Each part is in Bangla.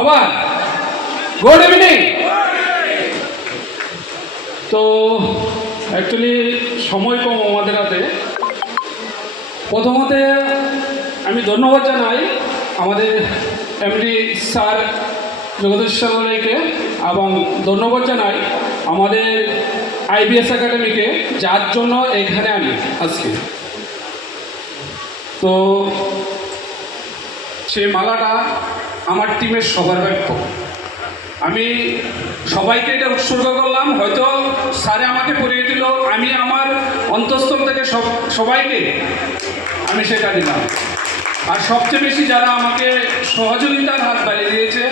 আবার গুড ইভিনিং। তো অ্যাকচুয়ালি সময় কম আমাদের হাতে। প্রথমত আমি ধন্যবাদ জানাই আমাদের এমডি স্যার জগদীশ্বর রায়কে এবং ধন্যবাদ জানাই আমাদের আইবিএস একাডেমিকে, যার জন্য এখানে আমি আজকে। তো সেই মালাটা আমার টিমের সবার ব্যর্থ। আমি সবাইকে এটা উৎসর্গ করলাম, হয়তো স্যারে আমাকে পড়িয়ে দিল, আমি আমার অন্তঃস্থল থেকে সবাইকে আমি সেটা দিলাম। আর সবচেয়ে বেশি যারা আমাকে সহযোগিতার হাত বাড়িয়ে দিয়েছে,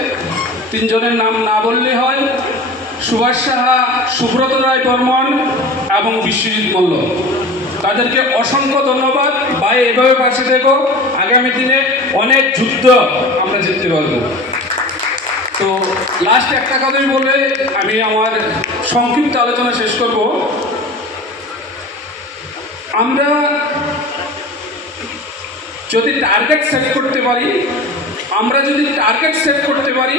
তিনজনের নাম না বললে হয়, সুভাষ সাহা, সুব্রত রায় বর্মন এবং বিশ্বজিৎ মল্ল। তাদেরকে অসংখ্য ধন্যবাদ। ভাই, এভাবে পাশে দেখো, আগামী দিনে অনেক যুদ্ধ আমরা জিততে পারবো। তো লাস্ট একটা কথাই বলে আমি আমার সংক্ষিপ্ত আলোচনা শেষ করব। আমরা যদি টার্গেট সেট করতে পারি,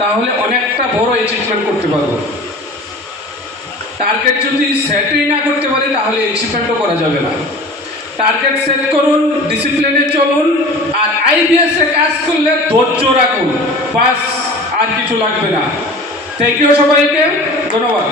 তাহলে অনেকটা বড় অ্যাচিভমেন্ট করতে পারবো। টার্গেট যদি সেটই না করতে পারি তাহলে অ্যাচিভমেন্টও করা যাবে না। টার্গেট সেট করুন, ডিসিপ্লিনে চলুন, আর আইবিএসে কাজ করলে ধৈর্য রাখুন, বাস আর কিছু লাগবে না। থ্যাংক ইউ সবাইকে, ধন্যবাদ।